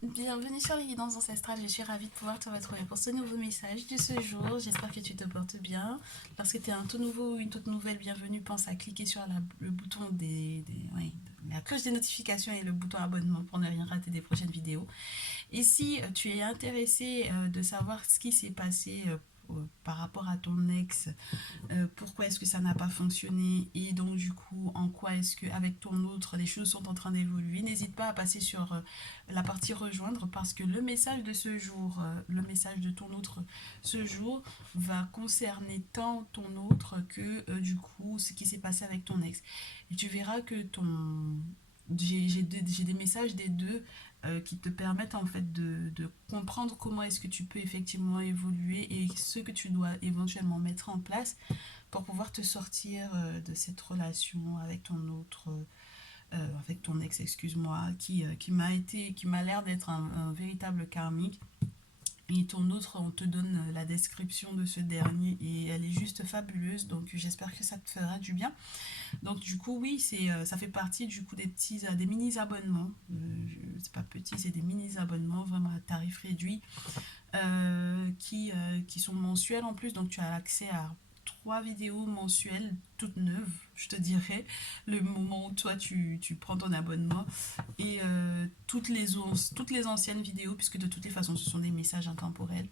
Bienvenue sur les guidances ancestrales, je suis ravie de pouvoir te retrouver pour ce nouveau message de ce jour. J'espère que tu te portes bien. Lorsque tu es un tout nouveau ou une toute nouvelle bienvenue, pense à cliquer sur le bouton ouais, la cloche des notifications et le bouton abonnement pour ne rien rater des prochaines vidéos. Et si tu es intéressé de savoir ce qui s'est passé par rapport à ton ex, pourquoi est-ce que ça n'a pas fonctionné et donc du coup en quoi est-ce que avec ton autre les choses sont en train d'évoluer, n'hésite pas à passer sur la partie rejoindre parce que le message de ce jour, le message de ton autre ce jour va concerner tant ton autre que du coup ce qui s'est passé avec ton ex. Et tu verras que j'ai des messages des deux qui te permettent en fait de comprendre comment est-ce que tu peux effectivement évoluer et ce que tu dois éventuellement mettre en place pour pouvoir te sortir de cette relation avec ton autre, avec ton ex, excuse-moi, qui m'a l'air d'être un véritable karmique. Et ton autre, on te donne la description de ce dernier et elle est juste fabuleuse. Donc j'espère que ça te fera du bien. Donc du coup, oui, ça fait partie du coup des mini abonnements. C'est pas petit, c'est des mini abonnements vraiment à tarif réduit qui sont mensuels en plus. Donc tu as accès à 3 vidéos mensuelles toutes neuves, je te dirais, le moment où toi tu prends ton abonnement et toutes les anciennes vidéos, puisque de toutes les façons ce sont des messages intemporels.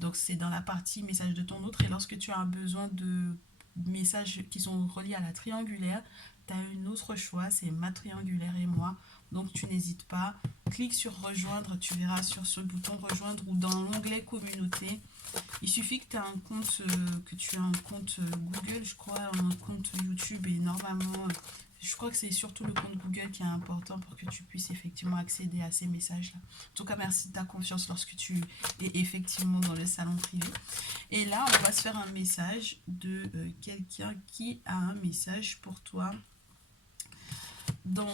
Donc c'est dans la partie message de ton autre et lorsque tu as un besoin de messages qui sont reliés à la triangulaire, tu as un autre choix, c'est ma triangulaire et moi. Donc tu n'hésites pas, clique sur rejoindre, tu verras sur ce bouton rejoindre ou dans l'onglet communauté. Il suffit que tu aies un compte Google, je crois, un compte YouTube et normalement, je crois que c'est surtout le compte Google qui est important pour que tu puisses effectivement accéder à ces messages-là. En tout cas, merci de ta confiance lorsque tu es effectivement dans le salon privé. Et là, on va se faire un message de quelqu'un qui a un message pour toi. Dans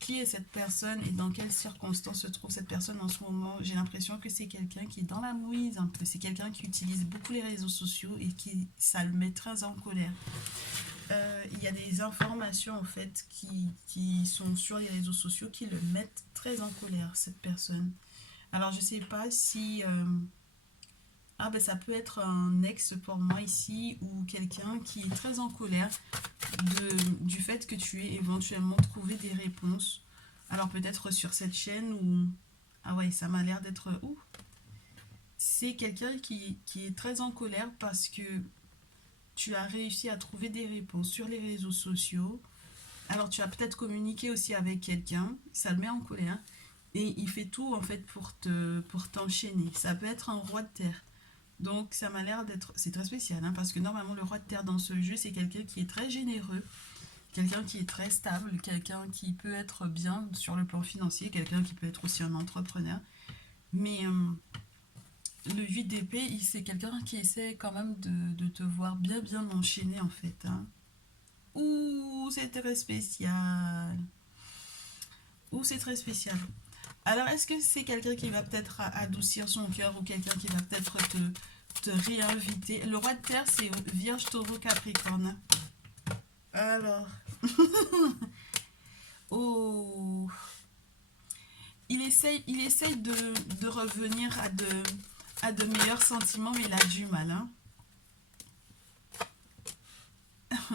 qui est cette personne et dans quelles circonstances se trouve cette personne en ce moment. J'ai l'impression que c'est quelqu'un qui est dans la mouise un peu. C'est quelqu'un qui utilise beaucoup les réseaux sociaux et qui ça le met très en colère. Il y a des informations en fait qui sont sur les réseaux sociaux qui le mettent très en colère, cette personne. Alors je sais pas si ah ben ça peut être un ex pour moi ici ou quelqu'un qui est très en colère du fait que tu aies éventuellement trouvé des réponses. Alors peut-être sur cette chaîne ou... Ah ouais, ça m'a l'air d'être... Ouh. C'est quelqu'un qui est très en colère parce que tu as réussi à trouver des réponses sur les réseaux sociaux. Alors tu as peut-être communiqué aussi avec quelqu'un, ça le met en colère. Et il fait tout en fait pour t'enchaîner. Ça peut être un roi de terre. Donc ça m'a l'air d'être... C'est très spécial hein, parce que normalement le roi de terre dans ce jeu c'est quelqu'un qui est très généreux, quelqu'un qui est très stable, quelqu'un qui peut être bien sur le plan financier, quelqu'un qui peut être aussi un entrepreneur. Mais le 8 d'épée, c'est quelqu'un qui essaie quand même de te voir bien bien enchaîné en fait. Hein. Ouh, c'est très spécial. Ouh, c'est très spécial. Alors, est-ce que c'est quelqu'un qui va peut-être adoucir son cœur ou quelqu'un qui va peut-être te réinviter? Le roi de terre, c'est Vierge, Taureau, Capricorne. Alors, oh, il essaye de revenir à de meilleurs sentiments, mais il a du mal. Hein.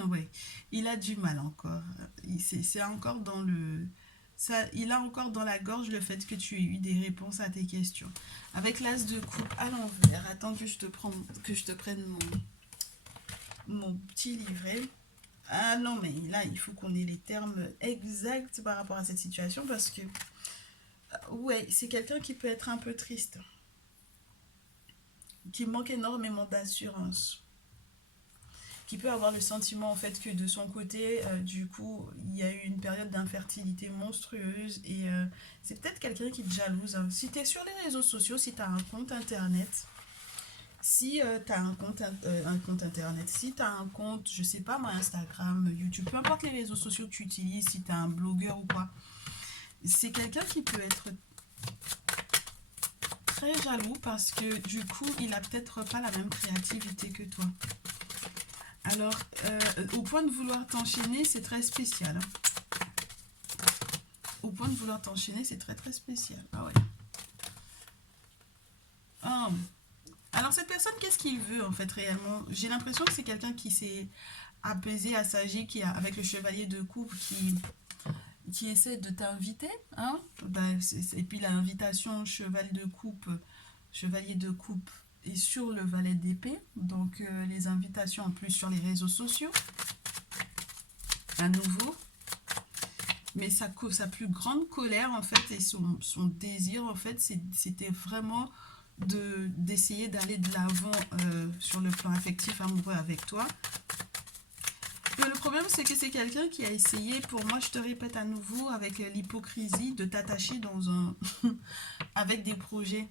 Ouais, il a du mal encore. C'est encore dans le... Ça, il a encore dans la gorge le fait que tu aies eu des réponses à tes questions. Avec l'as de coupe à l'envers, attends que je te prenne mon petit livret. Ah non, mais là, il faut qu'on ait les termes exacts par rapport à cette situation parce que, ouais, c'est quelqu'un qui peut être un peu triste, qui manque énormément d'assurance, qui peut avoir le sentiment en fait que de son côté, du coup, il y a eu une période d'infertilité monstrueuse et c'est peut-être quelqu'un qui te jalouse. Hein. Si tu es sur les réseaux sociaux, si tu as un compte internet, si tu as un compte internet, si tu as un compte, je sais pas moi, Instagram, YouTube, peu importe les réseaux sociaux que tu utilises, si tu as un blogueur ou quoi, c'est quelqu'un qui peut être très jaloux parce que du coup, il a peut-être pas la même créativité que toi. Alors, au point de vouloir t'enchaîner, c'est très spécial. Hein. au point de vouloir t'enchaîner, c'est très très spécial. Ah ouais. Alors cette personne, qu'est-ce qu'il veut en fait réellement? J'ai l'impression que c'est quelqu'un qui s'est apaisé, assagi, avec le chevalier de coupe qui essaie de t'inviter. Hein? Et puis l'invitation chevalier de coupe est sur le valet d'épée. Donc les invitations en plus sur les réseaux sociaux. À nouveau. Mais sa plus grande colère en fait et son désir en fait c'était vraiment d'essayer d'aller de l'avant sur le plan affectif amoureux avec toi. Mais le problème c'est que c'est quelqu'un qui a essayé, pour moi je te répète à nouveau, avec l'hypocrisie de t'attacher dans un avec des projets.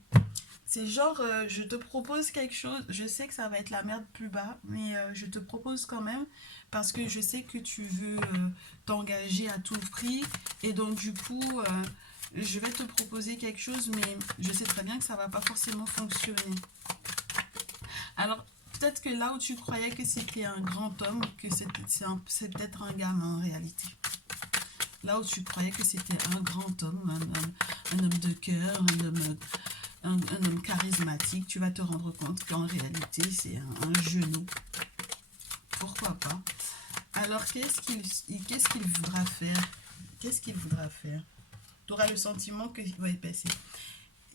C'est genre je te propose quelque chose, je sais que ça va être la merde plus bas, mais je te propose quand même parce que je sais que tu veux t'engager à tout prix et donc du coup je vais te proposer quelque chose, mais je sais très bien que ça va pas forcément fonctionner. Alors, peut-être que là où tu croyais que c'était un grand homme, que c'est peut-être un gamin en réalité. Là où tu croyais que c'était un grand homme, un homme de cœur, un homme charismatique, tu vas te rendre compte qu'en réalité, c'est un genou. Pourquoi pas? Alors, qu'est-ce qu'il voudra faire? Qu'est-ce qu'il voudra faire? Tu auras le sentiment que... Ouais, ben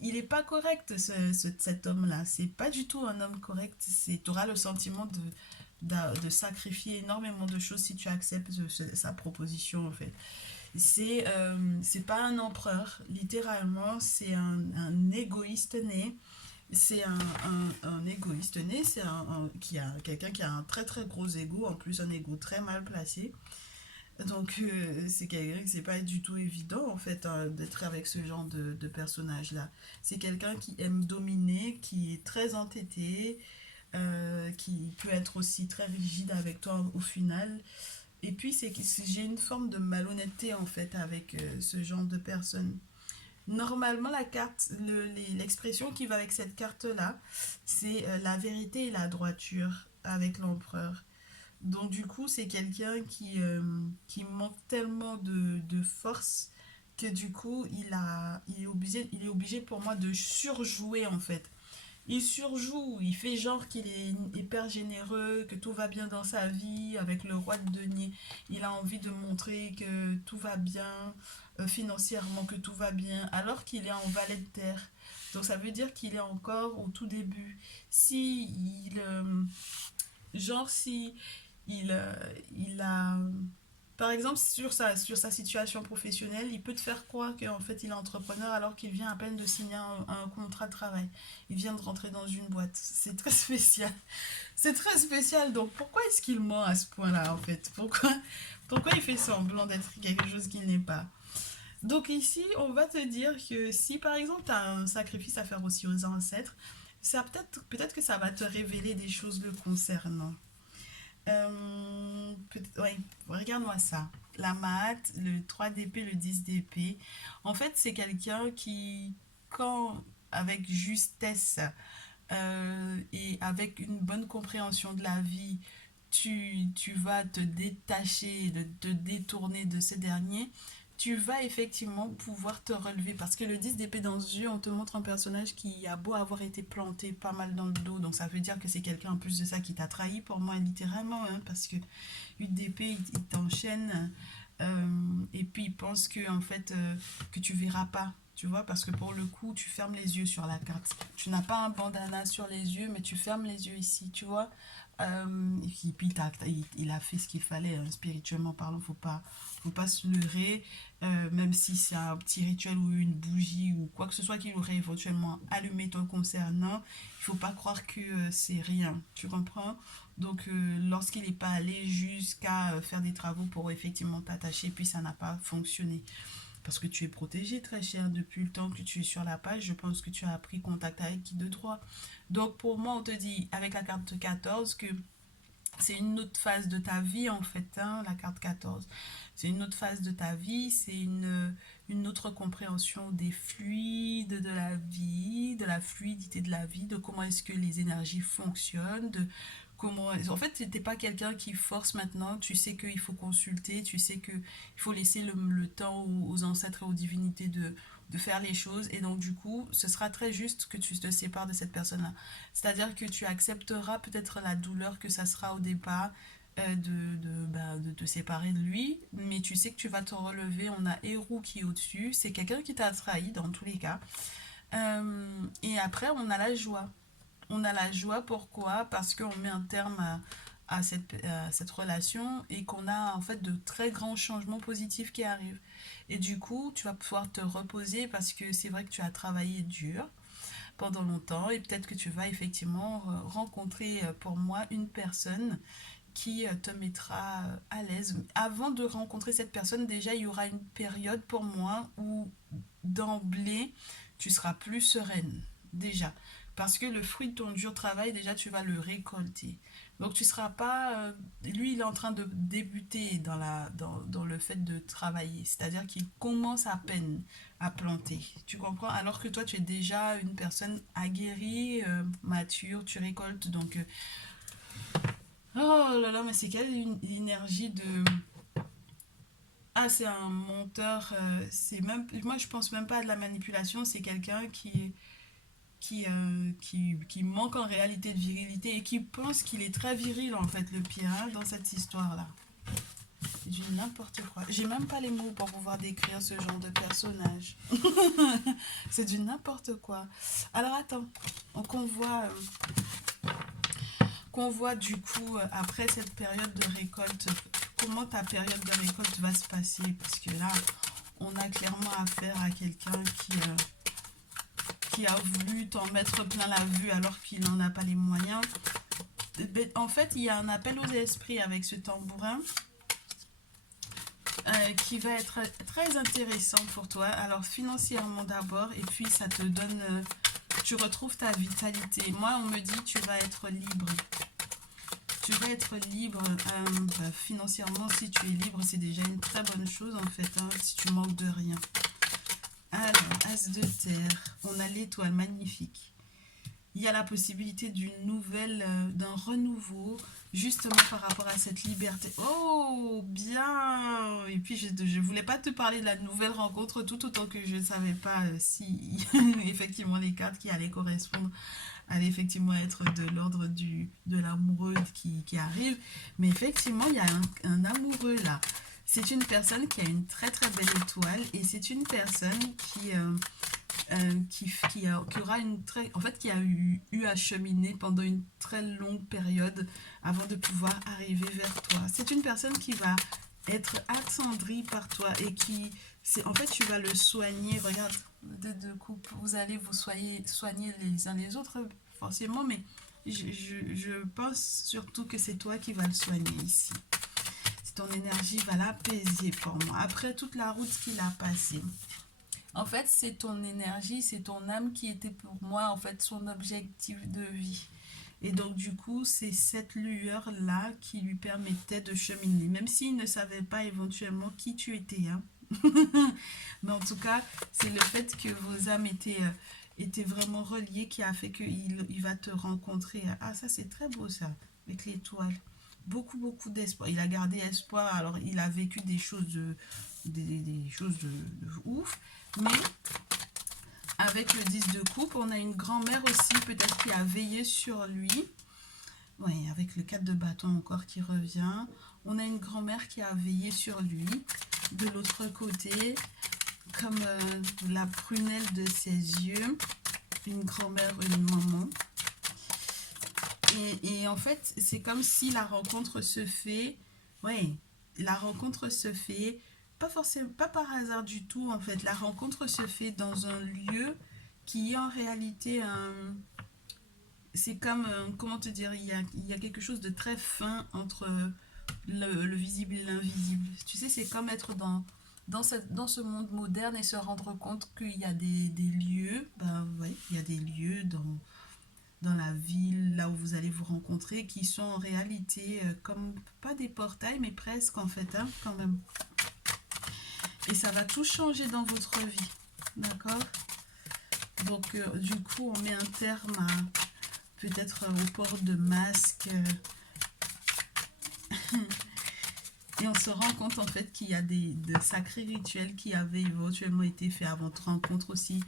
il n'est pas correct, cet homme-là. C'est pas du tout un homme correct. Tu auras le sentiment de sacrifier énormément de choses si tu acceptes sa proposition, en fait. C'est pas un empereur, littéralement, c'est un égoïste né. C'est un égoïste né, c'est quelqu'un qui a un très très gros ego, en plus un ego très mal placé. Donc c'est quelqu'un que c'est pas du tout évident en fait d'être avec ce genre de personnage là. C'est quelqu'un qui aime dominer, qui est très entêté, qui peut être aussi très rigide avec toi au final. Et puis j'ai une forme de malhonnêteté en fait avec ce genre de personne. Normalement la carte, l'expression qui va avec cette carte là, c'est la vérité et la droiture avec l'empereur. Donc du coup, c'est quelqu'un qui manque tellement de force que du coup, il est obligé pour moi de surjouer en fait. Il surjoue, il fait genre qu'il est hyper généreux, que tout va bien dans sa vie avec le roi de denier. Il a envie de montrer que tout va bien financièrement, que tout va bien, alors qu'il est en valet de terre. Donc ça veut dire qu'il est encore au tout début. Si il, genre si il, il a, par exemple, sur sa situation professionnelle, il peut te faire croire qu'en fait il est entrepreneur alors qu'il vient à peine de signer un contrat de travail. Il vient de rentrer dans une boîte. C'est très spécial. C'est très spécial. Donc pourquoi est-ce qu'il ment à ce point-là en fait? Pourquoi il fait semblant d'être quelque chose qu'il n'est pas? Donc ici, on va te dire que si par exemple tu as un sacrifice à faire aussi aux ancêtres, ça peut-être que ça va te révéler des choses le concernant. Ouais, regarde-moi ça. La mat, le 3 d'épée, le 10 d'épée. En fait, c'est quelqu'un qui, quand, avec justesse et avec une bonne compréhension de la vie, tu vas te détacher, de te détourner de ce dernier, tu vas effectivement pouvoir te relever. Parce que le 10 d'épée dans ce jeu, on te montre un personnage qui a beau avoir été planté pas mal dans le dos. Donc ça veut dire que c'est quelqu'un en plus de ça qui t'a trahi pour moi, littéralement. Hein, parce que 8 d'épée, il t'enchaîne. Et puis il pense que, en fait, que tu verras pas. Tu vois, parce que pour le coup, tu fermes les yeux sur la carte. Tu n'as pas un bandana sur les yeux, mais tu fermes les yeux ici, tu vois. Et puis il a fait ce qu'il fallait, hein, spirituellement parlant, faut pas se leurrer, même si c'est un petit rituel ou une bougie ou quoi que ce soit qu'il aurait éventuellement allumé ton concernant, il faut pas croire que c'est rien, tu comprends? Donc lorsqu'il n'est pas allé jusqu'à faire des travaux pour effectivement t'attacher, puis ça n'a pas fonctionné. Parce que tu es protégé, très cher, depuis le temps que tu es sur la page, je pense que tu as pris contact avec qui de droit. Donc pour moi, on te dit, avec la carte 14, que c'est une autre phase de ta vie, en fait, hein, la carte 14. C'est une autre phase de ta vie, c'est une autre compréhension des fluides de la vie, de la fluidité de la vie, de comment est-ce que les énergies fonctionnent, de comment... En fait, tu n'es pas quelqu'un qui force maintenant. Tu sais qu'il faut consulter, tu sais qu'il faut laisser le temps aux ancêtres et aux divinités de faire les choses. Et donc, du coup, ce sera très juste que tu te sépares de cette personne-là. C'est-à-dire que tu accepteras peut-être la douleur que ça sera au départ de te séparer de lui, mais tu sais que tu vas te relever. On a Héros qui est au-dessus. C'est quelqu'un qui t'a trahi dans tous les cas. Et après, on a la joie. On a la joie, pourquoi? Parce qu'on met un terme à cette relation et qu'on a en fait de très grands changements positifs qui arrivent. Et du coup, tu vas pouvoir te reposer parce que c'est vrai que tu as travaillé dur pendant longtemps et peut-être que tu vas effectivement rencontrer pour moi une personne qui te mettra à l'aise. Avant de rencontrer cette personne, déjà, il y aura une période pour moi où d'emblée, tu seras plus sereine. Déjà. Parce que le fruit de ton dur travail, déjà, tu vas le récolter. Donc, tu ne seras pas... lui, il est en train de débuter dans le fait de travailler. C'est-à-dire qu'il commence à peine à planter. Tu comprends? Alors que toi, tu es déjà une personne aguerrie, mature, tu récoltes. Donc, oh là là, mais c'est quelle une énergie de... Ah, c'est un monteur, c'est même... Moi, je pense même pas à de la manipulation, c'est quelqu'un qui manque en réalité de virilité et qui pense qu'il est très viril, en fait, le pire, hein, dans cette histoire-là. C'est du n'importe quoi. J'ai même pas les mots pour pouvoir décrire ce genre de personnage. C'est du n'importe quoi. Alors, attends, donc qu'on voit du coup, après cette période de récolte, comment ta période de récolte va se passer. Parce que là, on a clairement affaire à quelqu'un qui a voulu t'en mettre plein la vue alors qu'il n'en a pas les moyens. En fait, il y a un appel aux esprits avec ce tambourin qui va être très intéressant pour toi. Alors, financièrement d'abord, et puis ça te donne... tu retrouves ta vitalité. Moi, on me dit tu vas être libre. Tu vas être libre financièrement. Si tu es libre, c'est déjà une très bonne chose en fait, hein, si tu manques de rien. Alors, As de terre, on a l'étoile, magnifique. Il y a la possibilité d'une nouvelle, d'un renouveau, justement par rapport à cette liberté. Oh, bien. Et puis, je ne voulais pas te parler de la nouvelle rencontre, tout autant que je ne savais pas si effectivement les cartes qui allaient correspondre allaient effectivement être de l'ordre de l'amoureux qui arrive. Mais effectivement, il y a un amoureux là. C'est une personne qui a une très très belle étoile et c'est une personne qui aura une très, en fait, qui a eu à cheminer pendant une très longue période avant de pouvoir arriver vers toi. C'est une personne qui va être attendrie par toi et en fait, tu vas le soigner. Regarde, de couple, vous allez vous soigner les uns les autres, forcément, mais je pense surtout que c'est toi qui vas le soigner ici. Ton énergie va l'apaiser pour moi. Après toute la route qu'il a passée. En fait, c'est ton énergie, c'est ton âme qui était pour moi, en fait, son objectif de vie. Et donc, du coup, c'est cette lueur-là qui lui permettait de cheminer. Même s'il ne savait pas éventuellement qui tu étais. Hein. Mais en tout cas, c'est le fait que vos âmes étaient vraiment reliées qui a fait qu'il va te rencontrer. Ah, ça, c'est très beau, ça, avec l'étoile. Beaucoup d'espoir. Il a gardé espoir. Alors, il a vécu des choses des choses de ouf. Mais avec le 10 de coupe, on a une grand-mère aussi, peut-être qui a veillé sur lui. Oui, avec le 4 de bâton encore qui revient. On a une grand-mère qui a veillé sur lui. De l'autre côté, comme la prunelle de ses yeux, une grand-mère, une maman. Et en fait, c'est comme si la rencontre se fait, ouais, la rencontre se fait, pas forcément, pas par hasard du tout, en fait. La rencontre se fait dans un lieu qui est en réalité c'est comme, comment te dire, il y a quelque chose de très fin entre le visible et l'invisible. Tu sais, c'est comme être dans ce monde moderne et se rendre compte qu'il y a des lieux, ben ouais, il y a des lieux dans la ville, là où vous allez vous rencontrer, qui sont en réalité comme, pas des portails, mais presque en fait, hein, quand même. Et ça va tout changer dans votre vie, d'accord? Donc, du coup, on met un terme peut-être au port de masques. Et on se rend compte en fait qu'il y a de sacrés rituels qui avaient éventuellement été faits avant votre rencontre aussi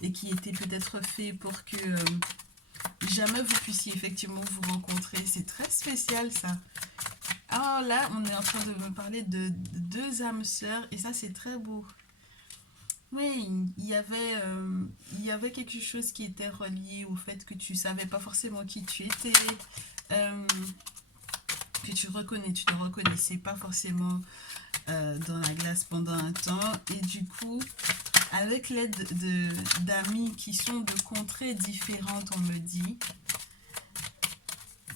et qui étaient peut-être faits pour que jamais vous puissiez effectivement vous rencontrer. C'est très spécial ça. Alors là, on est en train de me parler de deux âmes sœurs et ça c'est très beau. Oui, il y avait quelque chose qui était relié au fait que tu savais pas forcément qui tu étais, euh, que tu te reconnaissais pas forcément dans la glace pendant un temps et du coup, avec l'aide d'amis qui sont de contrées différentes, on me dit,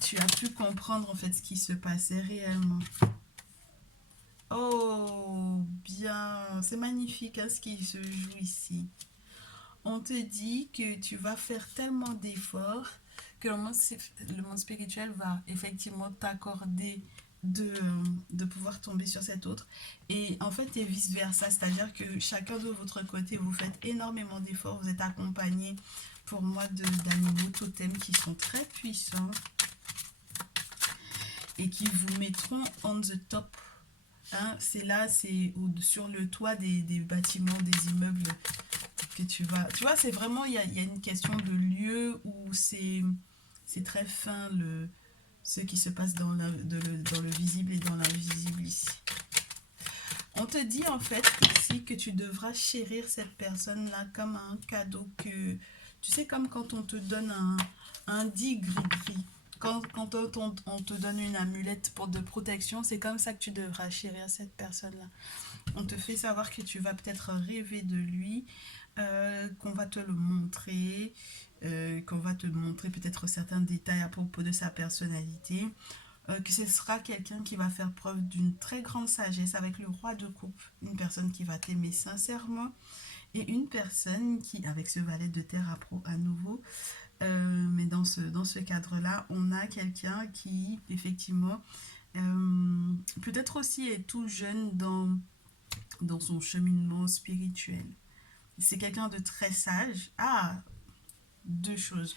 tu as pu comprendre en fait ce qui se passait réellement. Oh, bien, c'est magnifique hein, ce qui se joue ici. On te dit que tu vas faire tellement d'efforts que le monde spirituel va effectivement t'accorder de, de pouvoir tomber sur cet autre. Et en fait, et vice-versa, c'est-à-dire que chacun de votre côté, vous faites énormément d'efforts, vous êtes accompagné pour moi d'animaux totems qui sont très puissants et qui vous mettront on the top. Hein, c'est là, c'est sur le toit des bâtiments, des immeubles que tu vas... Tu vois, c'est vraiment, il y a une question de lieu où c'est très fin ce qui se passe dans le visible et dans l'invisible ici. On te dit en fait ici que tu devras chérir cette personne-là comme un cadeau que... Tu sais, comme quand on te donne un dit gris-gris. Quand on te donne une amulette de protection, c'est comme ça que tu devras chérir cette personne-là. On te fait savoir que tu vas peut-être rêver de lui, qu'on va te le montrer, qu'on va te montrer peut-être certains détails à propos de sa personnalité, que ce sera quelqu'un qui va faire preuve d'une très grande sagesse avec le roi de coupe, une personne qui va t'aimer sincèrement et une personne qui, avec ce valet de terre à nouveau, mais dans ce cadre-là, on a quelqu'un qui, effectivement, peut-être aussi est tout jeune dans son cheminement spirituel. C'est quelqu'un de très sage. Ah, deux choses.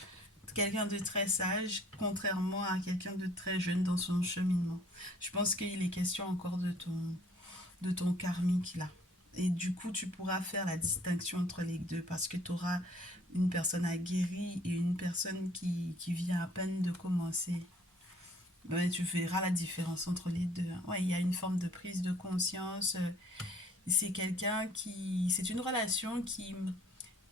Quelqu'un de très sage, contrairement à quelqu'un de très jeune dans son cheminement. Je pense qu'il est question encore de ton karmique là. Et du coup, tu pourras faire la distinction entre les deux parce que tu auras une personne aguerrie et une personne qui vient à peine de commencer. Ouais, tu verras la différence entre les deux. Ouais, il y a une forme de prise de conscience. C'est quelqu'un qui... C'est une relation qui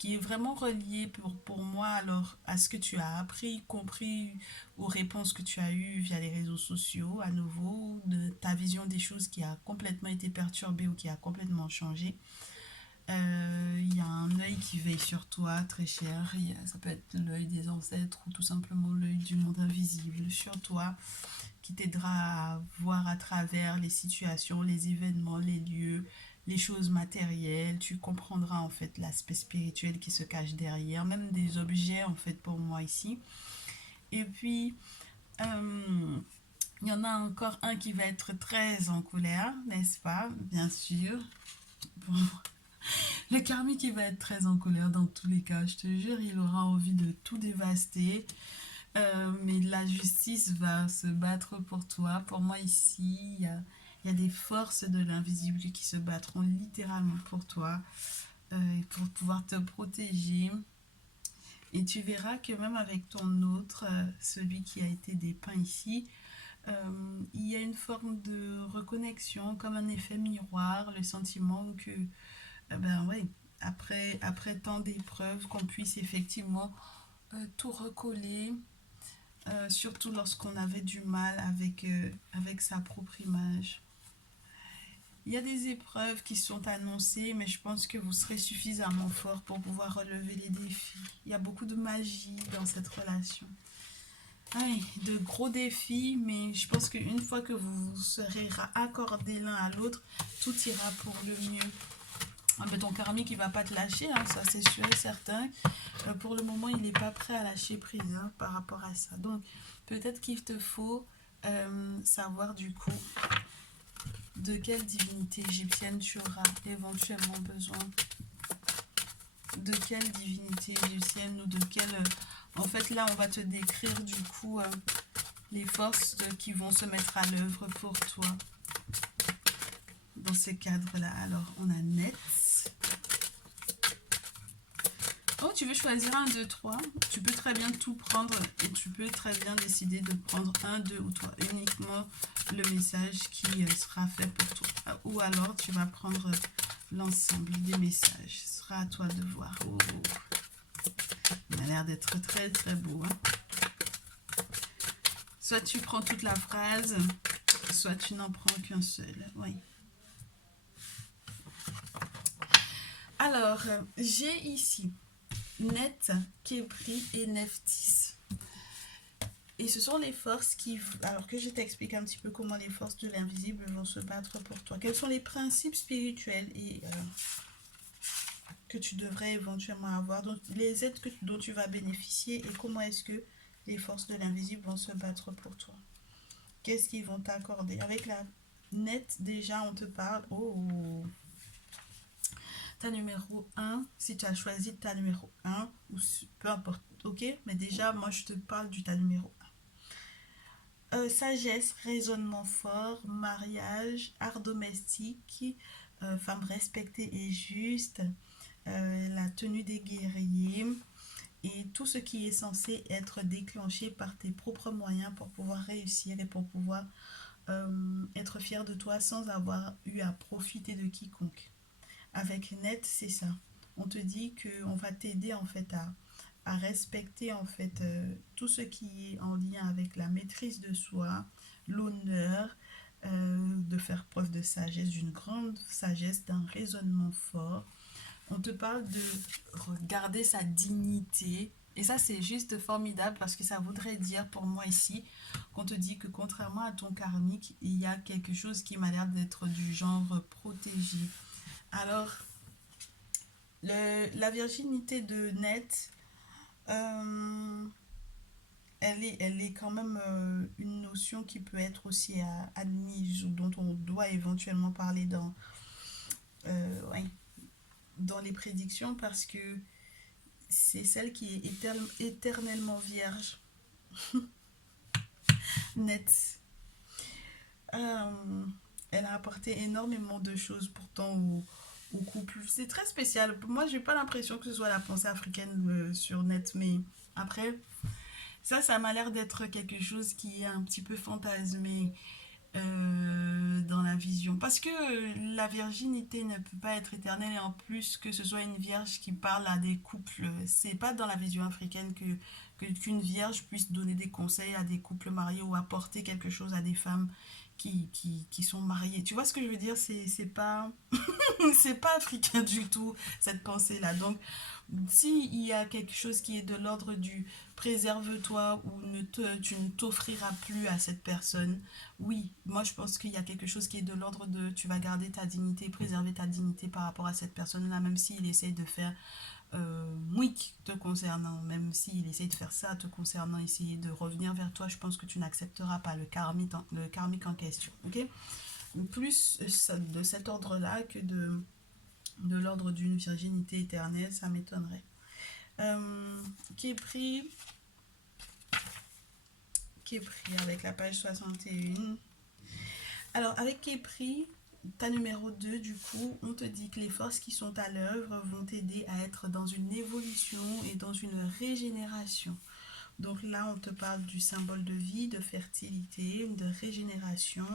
est vraiment reliée pour moi alors à ce que tu as appris, compris, aux réponses que tu as eues via les réseaux sociaux, à nouveau, de ta vision des choses qui a complètement été perturbée ou qui a complètement changé. Il y a un œil qui veille sur toi, très cher. Ça peut être l'œil des ancêtres ou tout simplement l'œil du monde invisible sur toi, qui t'aidera à voir à travers les situations, les événements, les lieux, les choses matérielles. Tu comprendras en fait l'aspect spirituel qui se cache derrière, même des objets en fait pour moi ici. Et puis, il y en a encore un qui va être très en colère, n'est-ce pas? Bien sûr. Bon, le karmique, il va être très en colère dans tous les cas. Je te jure, il aura envie de tout dévaster. Mais la justice va se battre pour toi. Pour moi, ici, il y a des forces de l'invisible qui se battront littéralement pour toi, pour pouvoir te protéger. Et tu verras que même avec ton autre, celui qui a été dépeint ici, il y a une forme de reconnexion, comme un effet miroir, le sentiment que, ben ouais, après tant d'épreuves, qu'on puisse effectivement tout recoller, surtout lorsqu'on avait du mal avec sa propre image. Il y a des épreuves qui sont annoncées, mais je pense que vous serez suffisamment fort pour pouvoir relever les défis. Il y a beaucoup de magie dans cette relation. Oui, de gros défis, mais je pense qu'une fois que vous vous serez accordés l'un à l'autre, tout ira pour le mieux. Ah, mais ton karmique, il va pas te lâcher, hein, ça c'est sûr et certain. Pour le moment, il n'est pas prêt à lâcher prise hein, par rapport à ça. Donc, peut-être qu'il te faut savoir du coup de quelle divinité égyptienne tu auras éventuellement besoin. de quelle divinité égyptienne ou de quelle... En fait, là, on va te décrire du coup les forces qui vont se mettre à l'œuvre pour toi dans ce cadre-là. Alors, on a Net. Oh, tu veux choisir un, 2, 3. Tu peux très bien tout prendre et tu peux très bien décider de prendre un, 2 ou 3. Uniquement le message qui sera fait pour toi. Ou alors, tu vas prendre l'ensemble des messages. Ce sera à toi de voir. Oh. Il a l'air d'être très très beau. Hein. Soit tu prends toute la phrase, soit tu n'en prends qu'un seul. Oui. Alors, j'ai ici Net, Khepri et Nephthys. Et ce sont les forces qui... Alors que je t'explique un petit peu comment les forces de l'invisible vont se battre pour toi. Quels sont les principes spirituels et que tu devrais éventuellement avoir, donc les aides dont tu vas bénéficier et comment est-ce que les forces de l'invisible vont se battre pour toi. Qu'est-ce qu'ils vont t'accorder? Avec la Net, déjà, on te parle... Oh, ta numéro 1, si tu as choisi ta numéro 1, ou peu importe, ok? Mais déjà, moi, je te parle du ta numéro 1. Sagesse, raisonnement fort, mariage, art domestique, femme respectée et juste, la tenue des guerriers et tout ce qui est censé être déclenché par tes propres moyens pour pouvoir réussir et pour pouvoir être fier de toi sans avoir eu à profiter de quiconque. Avec Net, c'est ça. On te dit qu'on va t'aider en fait à respecter en fait tout ce qui est en lien avec la maîtrise de soi, l'honneur, de faire preuve de sagesse, d'une grande sagesse, d'un raisonnement fort. On te parle de regarder sa dignité. Et ça, c'est juste formidable parce que ça voudrait dire pour moi ici qu'on te dit que contrairement à ton karmique, il y a quelque chose qui m'a l'air d'être du genre protégé. Alors, la virginité de Net, elle est quand même une notion qui peut être aussi admise ou dont on doit éventuellement parler ouais, dans les prédictions parce que c'est celle qui est éternellement vierge. Net. Elle a apporté énormément de choses pourtant au couple. C'est très spécial. Moi, j'ai pas l'impression que ce soit la pensée africaine sur Net, mais après, ça m'a l'air d'être quelque chose qui est un petit peu fantasmé dans la vision. Parce que la virginité ne peut pas être éternelle et en plus que ce soit une vierge qui parle à des couples, c'est pas dans la vision africaine qu'une vierge puisse donner des conseils à des couples mariés ou apporter quelque chose à des femmes qui sont mariées. Tu vois ce que je veux dire? C'est pas, c'est pas africain du tout, cette pensée-là. Donc, s'il y a quelque chose qui est de l'ordre du préserve-toi ou tu ne t'offriras plus à cette personne, oui, moi je pense qu'il y a quelque chose qui est de l'ordre de tu vas garder ta dignité, préserver ta dignité par rapport à cette personne-là, même s'il essaye de faire mouic te concernant, même s'il essaye de faire ça te concernant, essayer de revenir vers toi, je pense que tu n'accepteras pas le karmique en question, ok? Plus de cet ordre-là que de l'ordre d'une virginité éternelle, ça m'étonnerait. Qui est pris avec la page 61. Alors, avec Képri, ta numéro 2, du coup, on te dit que les forces qui sont à l'œuvre vont t'aider à être dans une évolution et dans une régénération. Donc là, on te parle du symbole de vie, de fertilité, de régénération,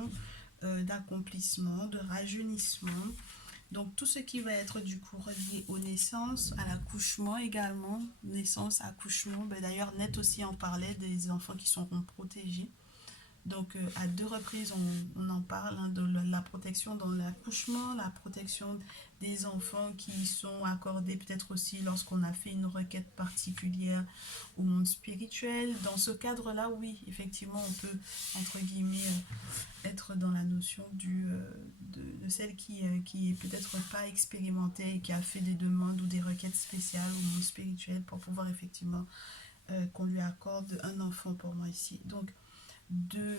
d'accomplissement, de rajeunissement. Donc tout ce qui va être du coup relié aux naissances, à l'accouchement également, naissance, accouchement. Ben, d'ailleurs, Net aussi en parlait des enfants qui seront protégés. Donc à deux reprises, on en parle hein, de la protection dans l'accouchement, la protection des enfants qui sont accordés peut-être aussi lorsqu'on a fait une requête particulière au monde spirituel. Dans ce cadre-là, oui, effectivement, on peut, entre guillemets, être dans la notion de celle qui est peut-être pas expérimentée et qui a fait des demandes ou des requêtes spéciales au monde spirituel pour pouvoir effectivement qu'on lui accorde un enfant pour moi ici. Donc, deux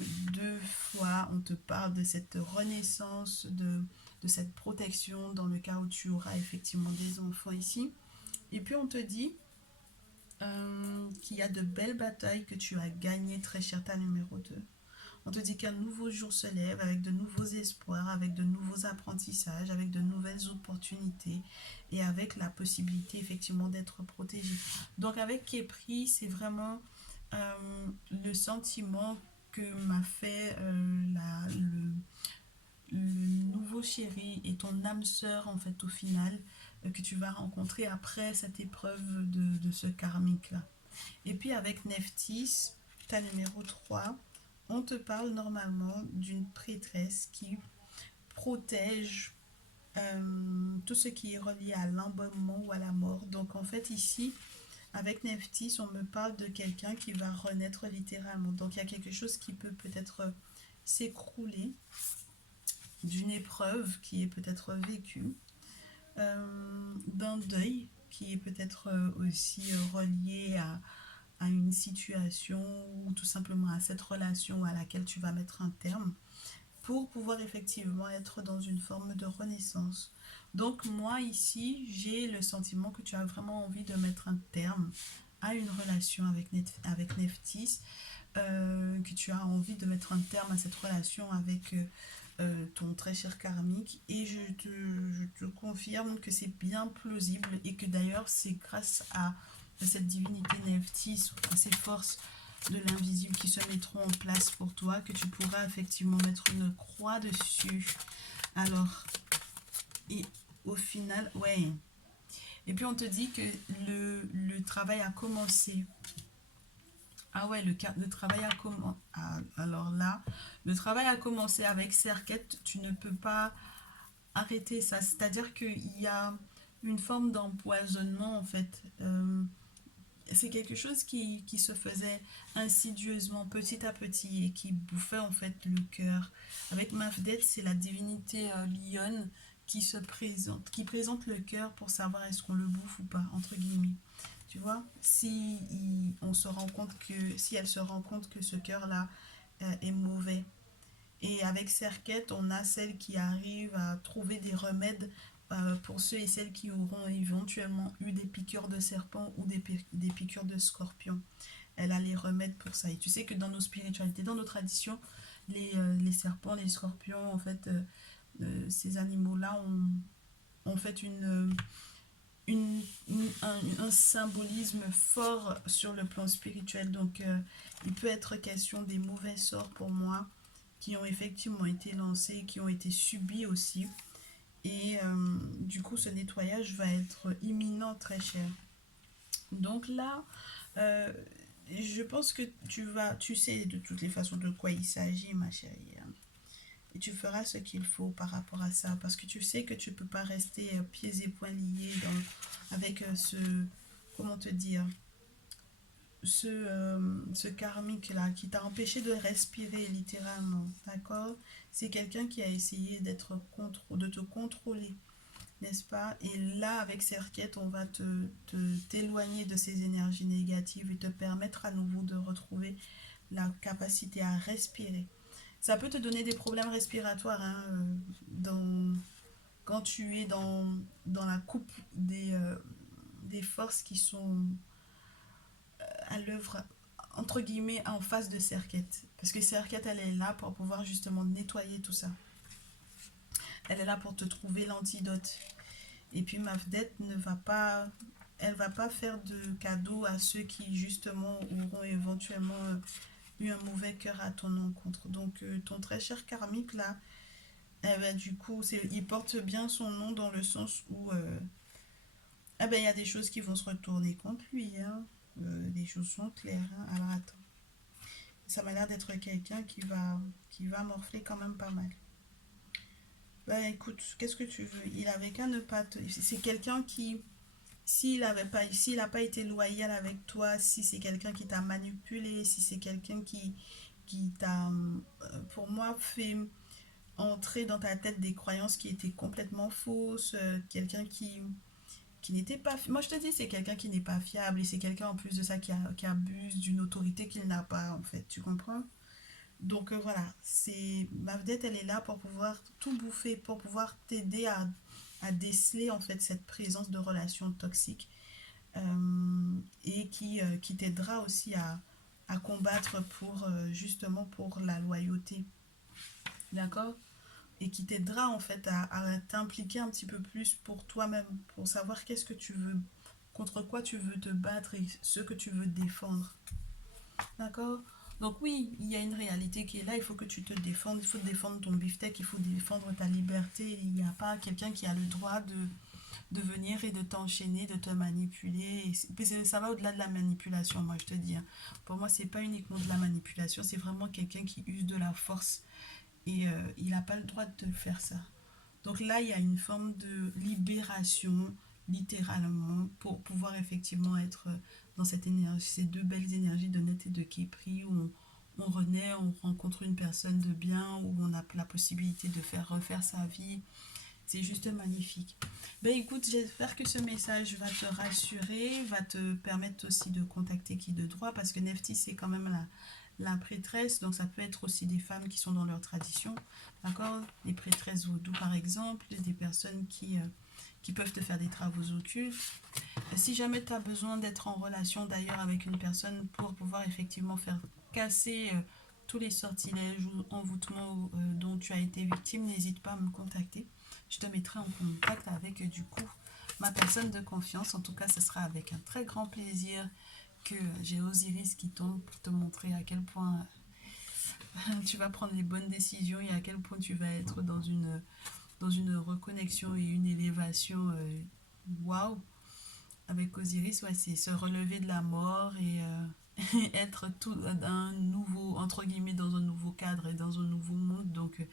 fois, on te parle de cette renaissance, de cette protection dans le cas où tu auras effectivement des enfants ici. Et puis on te dit qu'il y a de belles batailles que tu as gagnées, très cher, ta numéro 2. On te dit qu'un nouveau jour se lève avec de nouveaux espoirs, avec de nouveaux apprentissages, avec de nouvelles opportunités et avec la possibilité effectivement d'être protégé. Donc avec Képri, c'est vraiment le sentiment que m'a fait le nouveau chéri et ton âme sœur en fait au final que tu vas rencontrer après cette épreuve de ce karmique là. Et puis avec Neftis, ta numéro 3, on te parle normalement d'une prêtresse qui protège tout ce qui est relié à l'embaumement ou à la mort. Donc en fait ici, avec Neftis, on me parle de quelqu'un qui va renaître littéralement. Donc il y a quelque chose qui peut peut-être s'écrouler d'une épreuve qui est peut-être vécue, d'un deuil qui est peut-être aussi relié à une situation ou tout simplement à cette relation à laquelle tu vas mettre un terme pour pouvoir effectivement être dans une forme de renaissance. Donc moi ici, j'ai le sentiment que tu as vraiment envie de mettre un terme à une relation avec Neftis, que tu as envie de mettre un terme à cette relation avec ton très cher karmique. Et je te confirme que c'est bien plausible et que d'ailleurs c'est grâce à cette divinité Neftis, à ces forces de l'invisible qui se mettront en place pour toi, que tu pourras effectivement mettre une croix dessus. Alors, et au final, ouais. Et puis on te dit que le travail a commencé. Ah ouais, le travail a commencé. Ah, alors là, le travail a commencé avec Serket. Tu ne peux pas arrêter ça. C'est-à-dire qu'il y a une forme d'empoisonnement en fait. C'est quelque chose qui se faisait insidieusement, petit à petit, et qui bouffait en fait le cœur. Avec Mafdet, c'est la divinité lionne qui présente le cœur pour savoir est-ce qu'on le bouffe ou pas, entre guillemets. Tu vois, on se rend compte si elle se rend compte que ce cœur-là est mauvais. Et avec Serquette, on a celle qui arrive à trouver des remèdes pour ceux et celles qui auront éventuellement eu des piqûres de serpent ou des piqûres de scorpion. Elle a les remèdes pour ça. Et tu sais que dans nos spiritualités, dans nos traditions, les serpents, les scorpions, en fait, ces animaux-là ont fait un symbolisme fort sur le plan spirituel. Donc, il peut être question des mauvais sorts pour moi qui ont effectivement été lancés, qui ont été subis aussi. Et du coup, ce nettoyage va être imminent, très cher. Donc là, euh, je pense que tu sais de toutes les façons de quoi il s'agit, ma chérie. Et tu feras ce qu'il faut par rapport à ça. Parce que tu sais que tu ne peux pas rester pieds et poings liés avec comment te dire, ce karmique là qui t'a empêché de respirer littéralement, d'accord? C'est quelqu'un qui a essayé de te contrôler, n'est-ce pas? Et là, avec Serquette, on va t'éloigner de ces énergies négatives et te permettre à nouveau de retrouver la capacité à respirer. Ça peut te donner des problèmes respiratoires hein, quand tu es dans la coupe des forces qui sont à l'œuvre, entre guillemets, en face de Serquette. Parce que Serquette, elle est là pour pouvoir justement nettoyer tout ça. Elle est là pour te trouver l'antidote. Et puis Mafdet ne va pas, elle va pas faire de cadeaux à ceux qui justement auront éventuellement eu un mauvais cœur à ton encontre. Donc ton très cher karmique là, eh ben, du coup, il porte bien son nom dans le sens où ah ben, il y a des choses qui vont se retourner contre lui. Hein. Les choses sont claires. Hein. Alors attends. Ça m'a l'air d'être quelqu'un qui va morfler quand même pas mal. Bah écoute, qu'est-ce que tu veux? Il avait qu'à ne pas te... C'est quelqu'un qui, s'il n'a pas été loyal avec toi, si c'est quelqu'un qui t'a manipulé, si c'est quelqu'un qui t'a, pour moi, fait entrer dans ta tête des croyances qui étaient complètement fausses, quelqu'un qui n'était pas... Moi, je te dis, c'est quelqu'un qui n'est pas fiable et c'est quelqu'un en plus de ça qui abuse d'une autorité qu'il n'a pas, en fait. Tu comprends? Donc voilà, c'est Mavdet, elle est là pour pouvoir tout bouffer, pour pouvoir t'aider à déceler en fait cette présence de relations toxiques et qui t'aidera aussi à combattre pour justement pour la loyauté. D'accord? Et qui t'aidera en fait à t'impliquer un petit peu plus pour toi-même, pour savoir qu'est-ce que tu veux, contre quoi tu veux te battre et ce que tu veux défendre. D'accord? Donc oui, il y a une réalité qui est là, il faut que tu te défendes, il faut défendre ton beefsteak, il faut défendre ta liberté. Il n'y a pas quelqu'un qui a le droit de venir et de t'enchaîner, de te manipuler. Ça va au-delà de la manipulation, moi je te dis, hein. Pour moi, c'est pas uniquement de la manipulation, c'est vraiment quelqu'un qui use de la force et il n'a pas le droit de te faire ça. Donc là, il y a une forme de libération, littéralement, pour pouvoir effectivement être dans cette énergie, ces deux belles énergies de Net et de Képri, où on renaît, on rencontre une personne de bien, où on a la possibilité de faire refaire sa vie. C'est juste magnifique. Ben écoute, j'espère que ce message va te rassurer, va te permettre aussi de contacter qui de droit, parce que Nefti, c'est quand même la prêtresse, donc ça peut être aussi des femmes qui sont dans leur tradition, d'accord? Les prêtresses vaudou par exemple, des personnes qui peuvent te faire des travaux occultes. Si jamais tu as besoin d'être en relation d'ailleurs avec une personne pour pouvoir effectivement faire casser tous les sortilèges ou envoûtements dont tu as été victime, n'hésite pas à me contacter. Je te mettrai en contact avec du coup ma personne de confiance. En tout cas, ce sera avec un très grand plaisir que j'ai Osiris qui tombe pour te montrer à quel point tu vas prendre les bonnes décisions et à quel point tu vas être dans une reconnexion et une élévation. Waouh! Wow. Avec Osiris, ouais, c'est se relever de la mort et être tout un nouveau, entre guillemets, dans un nouveau cadre et dans un nouveau monde. Donc,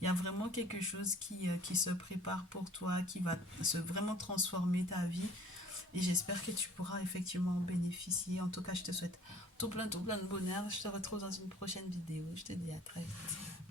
il y a vraiment quelque chose qui se prépare pour toi, qui va vraiment transformer ta vie. Et j'espère que tu pourras effectivement en bénéficier. En tout cas, je te souhaite tout plein de bonheur. Je te retrouve dans une prochaine vidéo. Je te dis à très vite.